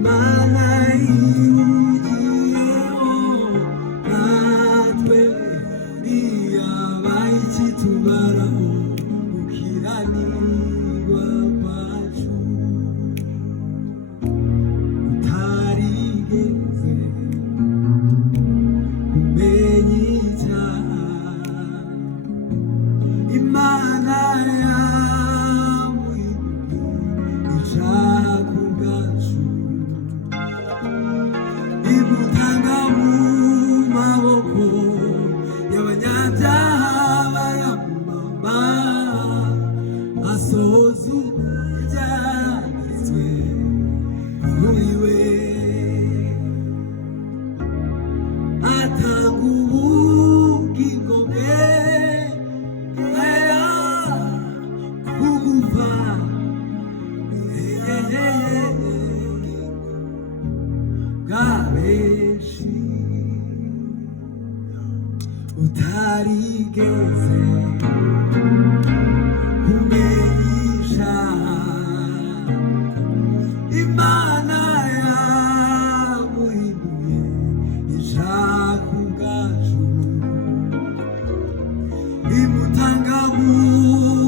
imana ihugiyeho natwe ntiyabaye ikitubaraho gukiranirwa kwacu utarigeze kumenya icyaha imana yamuhinduye icyaha ku bwacu imutanga mu maboko y'abanyabyaha baramubamba asohoza ibyanditswe muri we atanga ubugingo bwe kugufa bwa benshi utarigeze kumenyesha imana yamuhinduye icyaha ku bwacu imutanga mu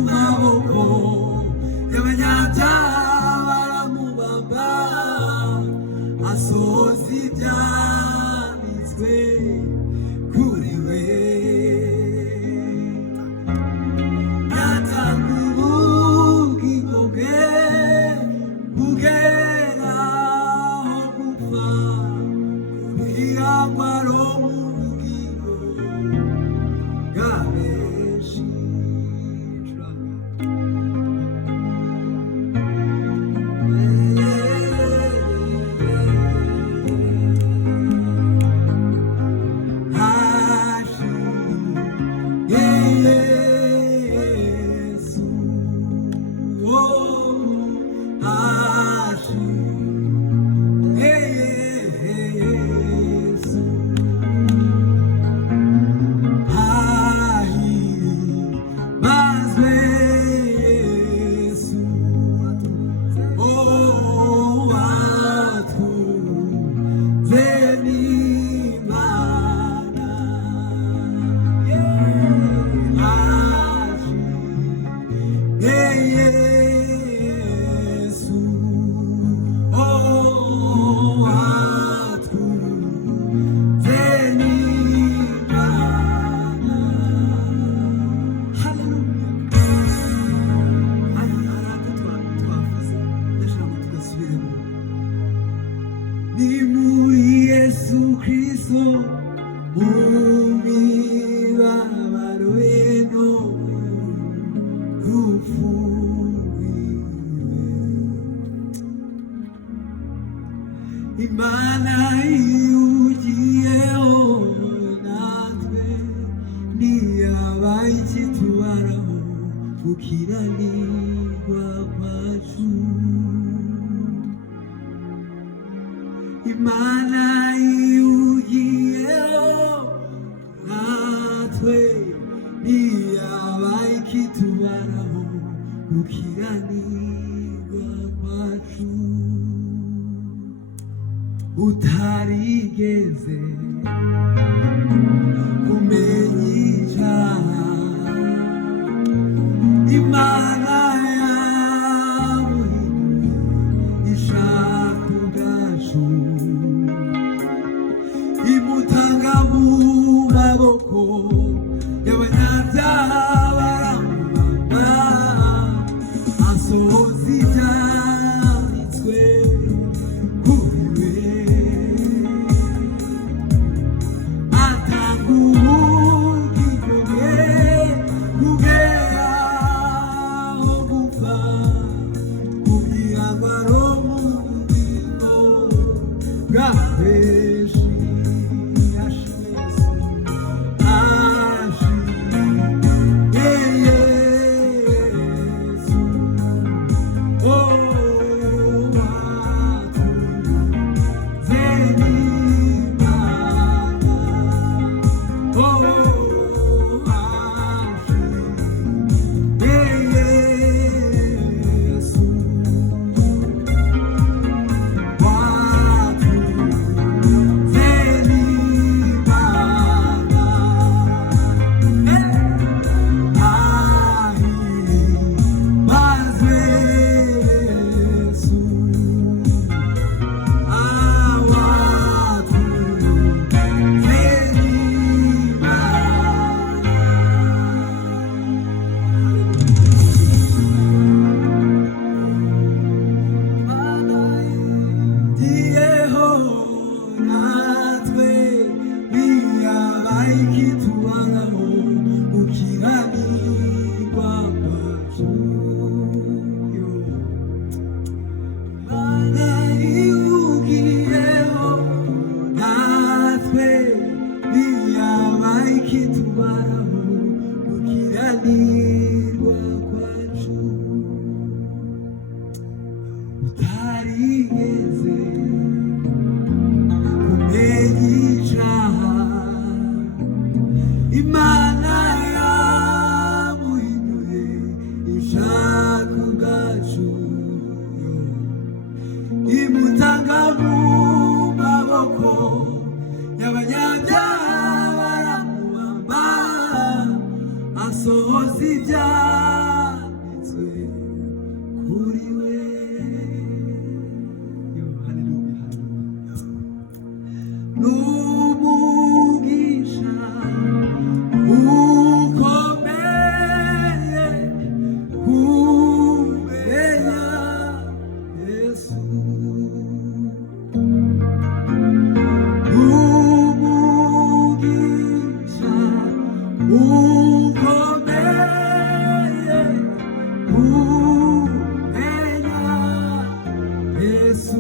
maboko y'abanyabyaha baramubamba asohoza ibyanditswe kuri we yatanga ubugingo bwe bugera aho gupfa kugira ngo aronke ubugingo bwa benshi ni muri Yesu Kristo umibabaro ye no urupfu imana ihugiyeho natwe ntiyabaye ikitubaraho gukiranirwa kwacu imana ihugiyeho natwe ntiyabaye ikitubaraho gukiranirwa kwacu utarigeze kumenya icyaha imana yamuhinduye icyaha ku bwacu imutanga mu maboko y'abanyabyaha baramubamba asohoza ibyanditswe kuri we atanga ubugingo bwe bugera aho gupfa kugira ngo aronke ubugingo bwa benshi Why? ihugiyeho natwe ntiyabaye ikitumaraho gukiranirwa kwacu utarigeze kumenya icaha Imana yamuhinyuye ishaka ubwacu imutanga mu maboko y'abanyabyaha baramubamba asohoza ibyanditswe kuri we. Haleluya, n'umugisha ukomeye kumenya Yesu, n'umugisha ukomeye kumenya Yesu.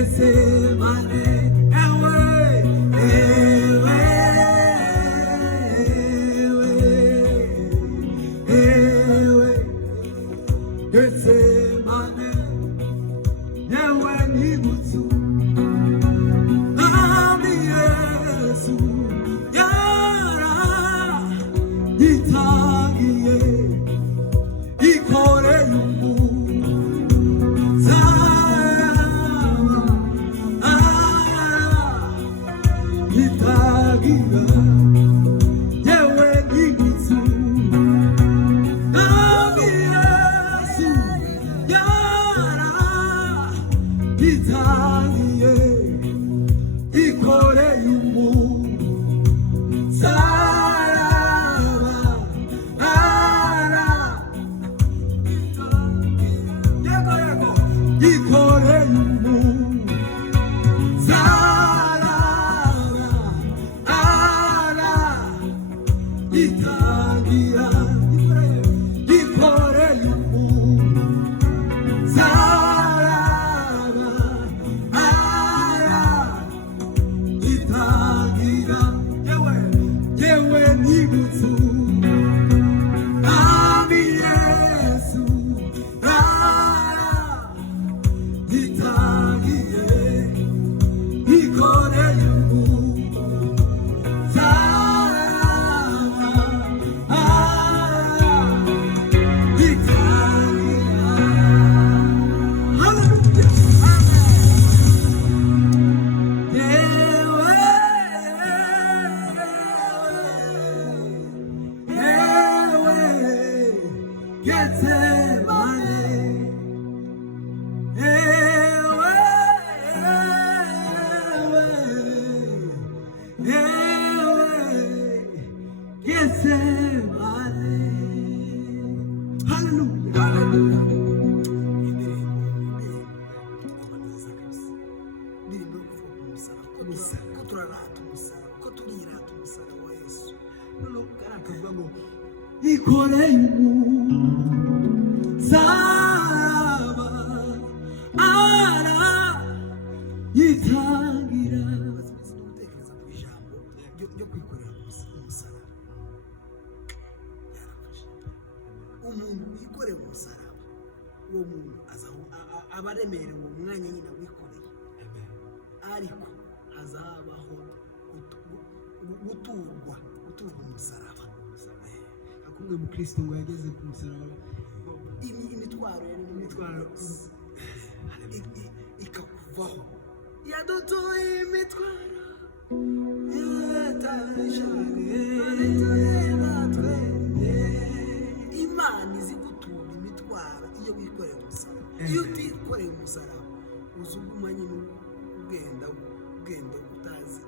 Getsemane, ewe, ewe, ewe, Getsemane, ewe nibutsu, nami Yesu yara itagiye ikoreye itagira yewe nibutsu nami Yesu yara itagiye ikoreye umusaraba ikoreye itagira ikoreye umusaraba itagira yewe nibutsu nami Yesu itagiye ikoreye ikoreye umusaraba itagira gutekereza ku ijambo ryo kwikorera umusaraba yarafashe umuntu wikoreye umusaraba uwo muntu aba aremerewe uwo mwanya nyine wikoreye ariko hazabaho guturwa umusaraba akumwe mu Kristo ngo yageze ku musaraba imitwaro ikakuvaho yadutuye imitwaro Imana izi gutura imitwaro iyo wikoreye umusaraba. Iyo utikoreye umusaraba uzuguma nyine ugenda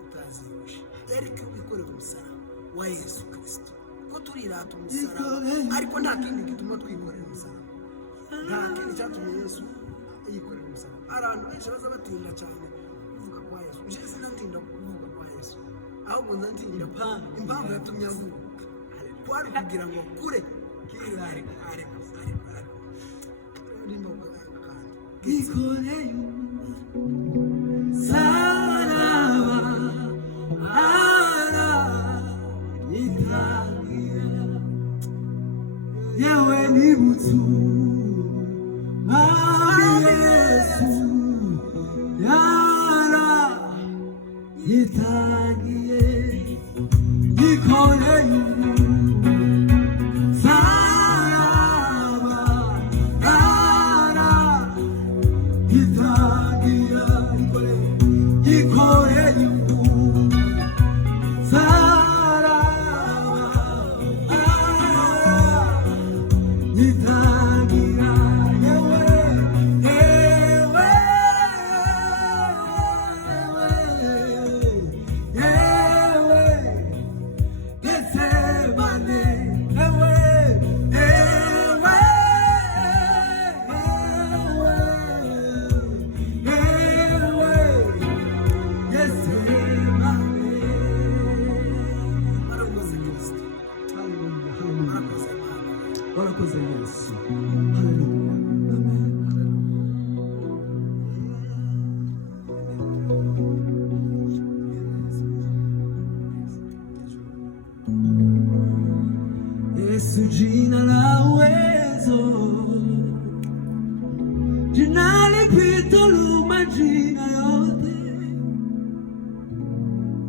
utazibushe, ariko iyo wikoreye umusaraba wa Yesu Kristo ko turirata umusaraba, ariko nta kindi gituma twikorera umusaraba, nta kindi cyatumye Yesu yikorera umusaraba. Abantu benshi baza batinda cyane kuvuga kwa Yesu, je sinantinda kuvuga kwa Yesu, ahubwo nzantinda impamvu yatumye avuga kwari kugira ngo kure ikoreye umusaraba itagira yewe nibutsu Mwami Yesu yara itagiye ikoreye Yes, Yesu, jina la uwezo, jina lipitalo majina yote,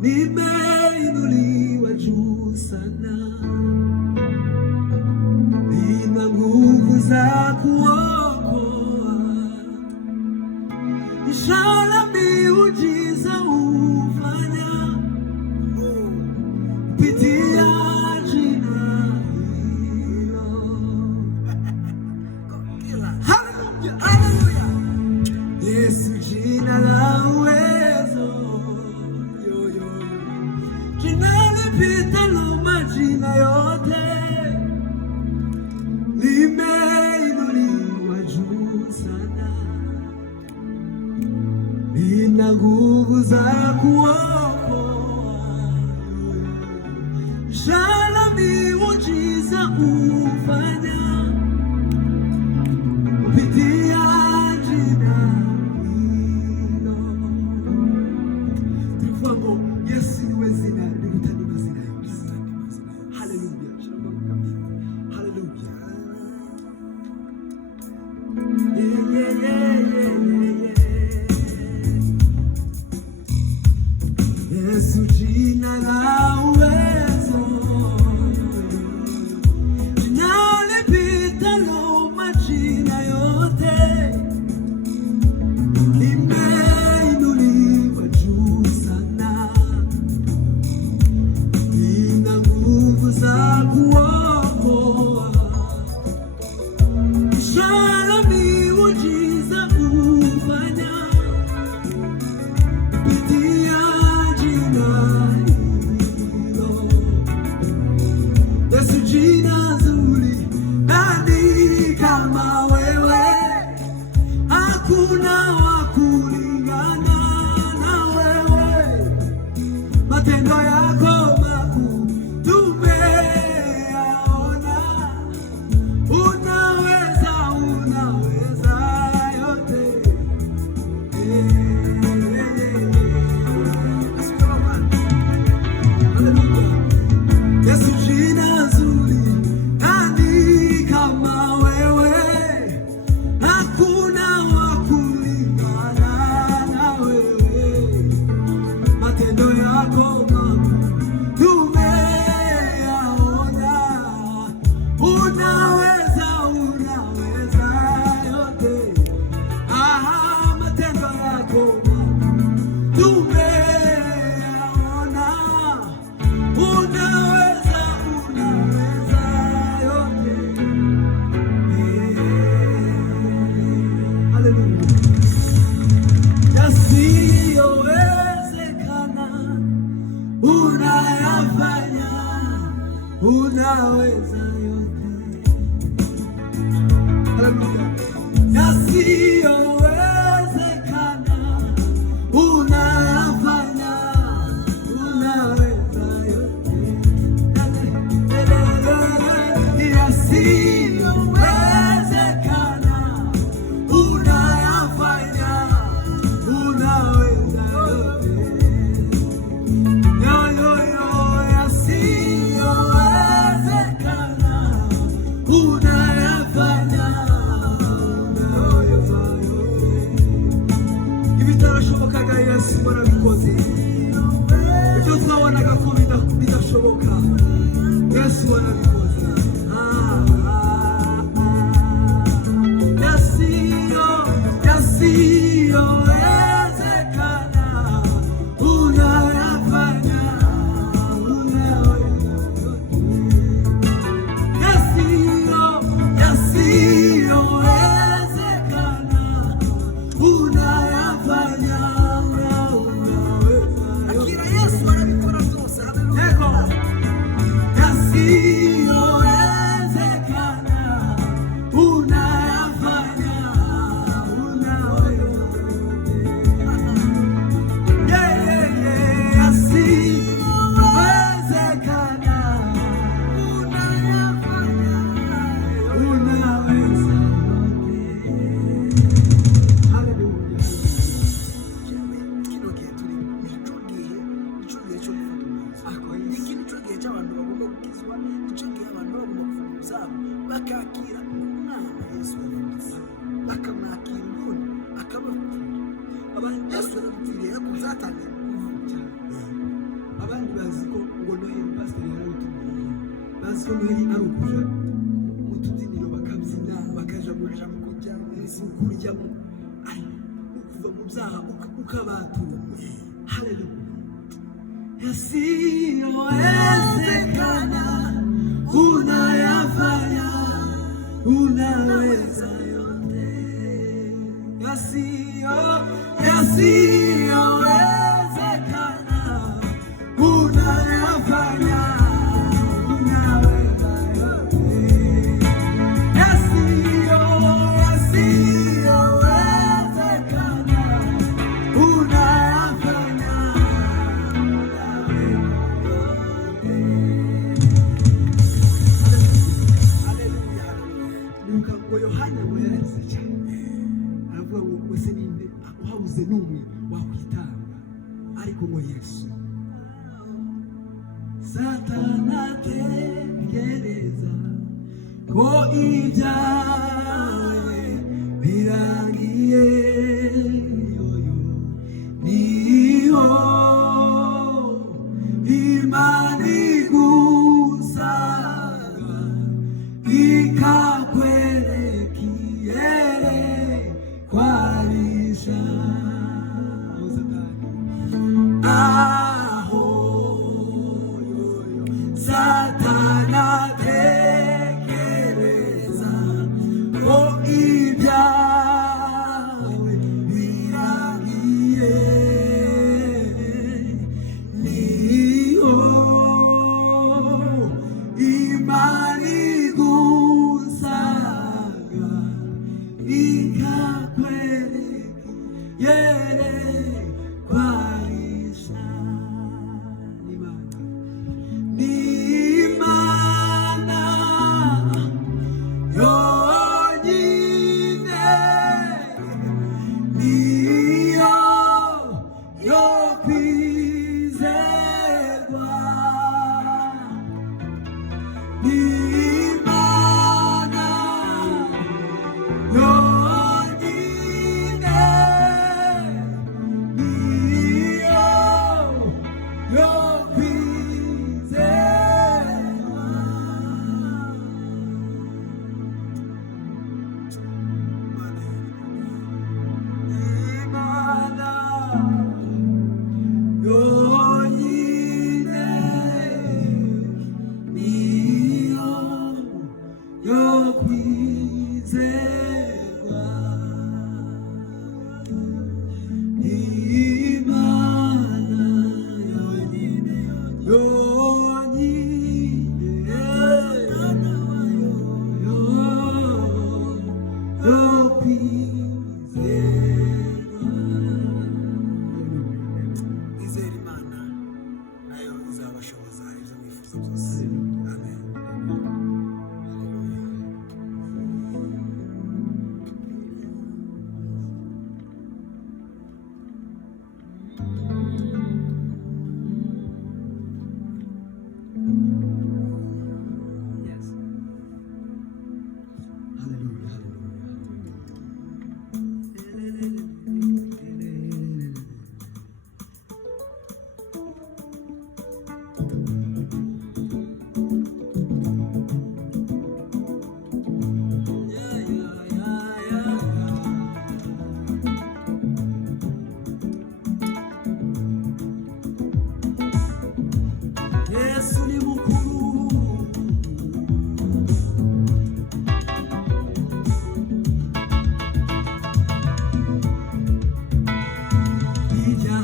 limeinuliwa juu sana, lina nguvu za kuokoa, ishara miujiza hufanya kupitia jina hilo. Haleluya, haleluya. Yesu, jina la uwezo, jina lipitalo majina yote, limeinuliwa juu sana, lina nguvu za kuokoa, ishara miujiza hufanya kupitia jina hilo. Tukifahamu Yesu ni zina likutani mazina yote. Haleluya. Haleluya. Yesu, jina la uwezo, jina lipitalo majina yote, limeinuliwa juu sana, lina nguvu za kuokoa, ishara miujiza hufanya kupitia jina hilo. Yesu, jina zuri, nani kama wewe? Hakuna wa kulingana na wewe, matendo yako makuu tumeyaona. Unaweza yote. Yesu, jina zuri, nani kama wewe? Hakuna wa kulingana na wewe, matendo yako makuu tumeyaona. Unaweza yote. Matendo yako makuu tumeyaona. Unaweza yote. Haleluya. Yasiyowezekana unayafanya, unaweza yote. Haleluya. Yasiyowezekana unayafanya, unaweza yote. Yasiyowezekana unayafanya, unaweza yote. Yasiyowezekana unayafanya, unaweza yote. Ibitarashobokaga Yesu warabikoze, ibyo twabonaga ko bidashoboka Yesu warabikoze. Yasiyowezekana unayafanya, unaweza yote. Yasiyowezekana unayafanya, unaweza yote. Akira Yesu arabikora byose. Haleluya. Yasiyowezekana yesu yarabipfiriye ariko byatangiye abandi bazi ko ngo noheli pasiteri yarabitumiye bazi ko noheli ari ukuja mu tubyiniro bakabyina bakaja mu ijambo kurya kuryamo kuva mu byaha ukabatura haleluya yasiyowezekana unayafanya unaweza yote yasiyowezekana unayafanya unaweza yote yasiyowezekana unayafanya ngo Yohana ngo yararize cyane aravuga ngo wese ninde uhabuze n'umwe wakwitanga ariko ngo Yesu Satana ategereza ko ibyawe birangiye yoyo niho Imana igusanga Satana tekereza ko ibyawe birangiye niho Imana igusanga ikakwerekwarisha n'Imana yonyine niyo yo kwizerwa n'Imana yonyine niyo yo kwizerwa Imana yonyine niyo yo kwizerwa Imana yonyine yo kwizerwa izere Imana nayo izabashoboza ibyo mwifuza byose amen Yes. Hallelujah, hallelujah. Yesu ni mkuu. Ija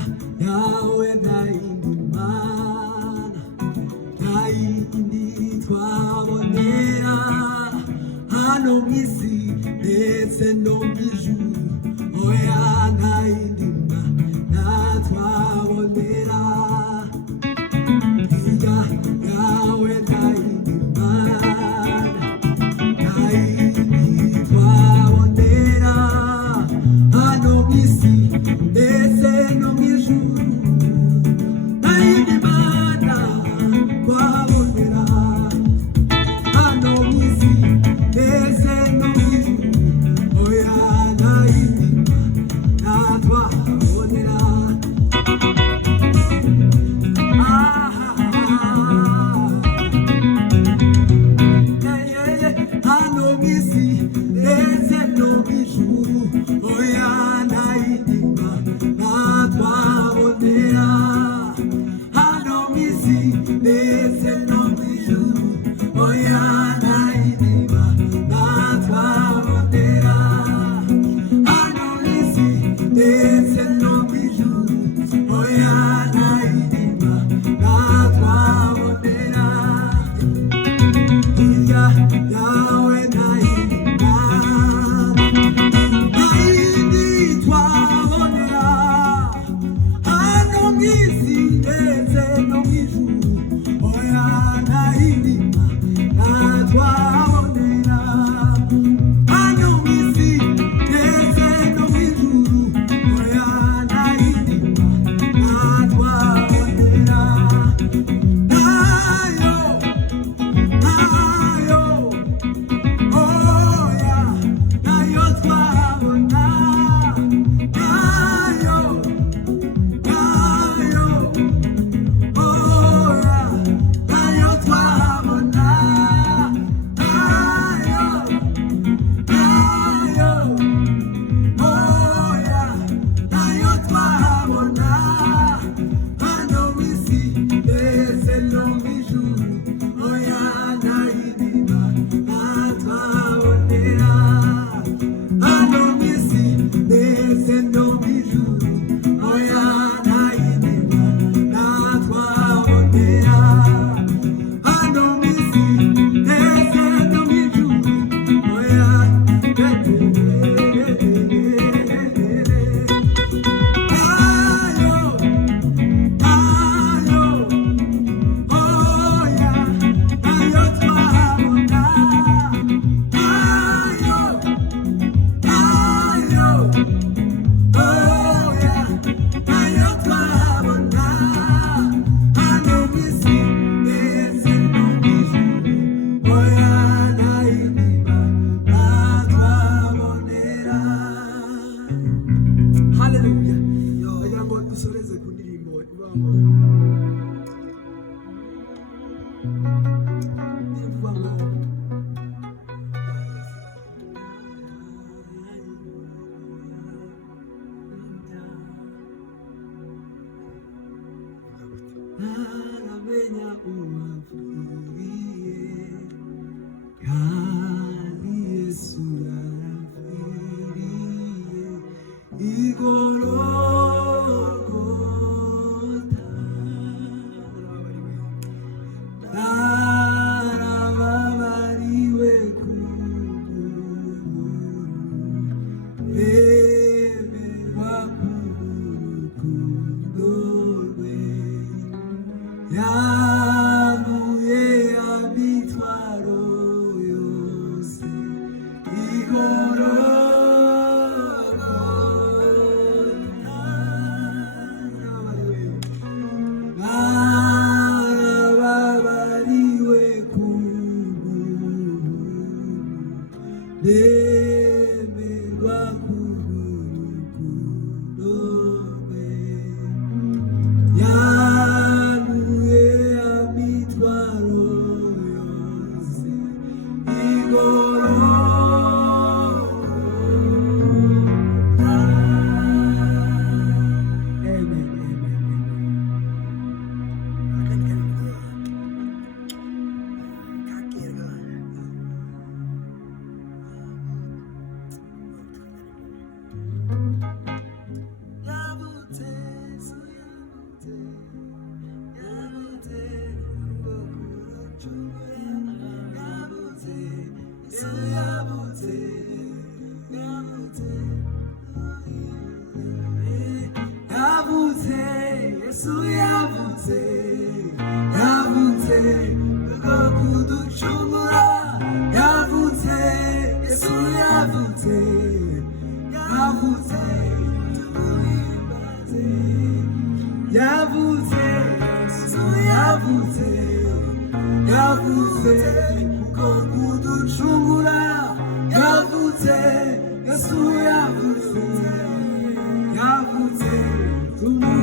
yawe naindimana naindi twabonera hano mwisi ndetse no mw'ijuru oya naindimana twabonera ija yawe naindimana naindi twabonera hano mwisi ndetse no mw'ijuru naindimana twabonera hano mwisi ndetse no mw'ijuru oya naindimana dusoreze ku ndirimbo ivuga ngo naramenya uwapfiriye kandi Yesu yarapfiriye igorogota narababariwe bemerwa k'urukundo rwe yamuye amitwaro yose igorogota narababariwe bemerwa k'urukundo rwe yamuye amitwaro yose igorogota. Amen, amen, Yesu yavutse bwo kuducungura yavutse Yesu yavutse tumuhimbaze yavutse Yesu yavutse bwo kuducungura yavutse Yesu yavutse tumuhimbaze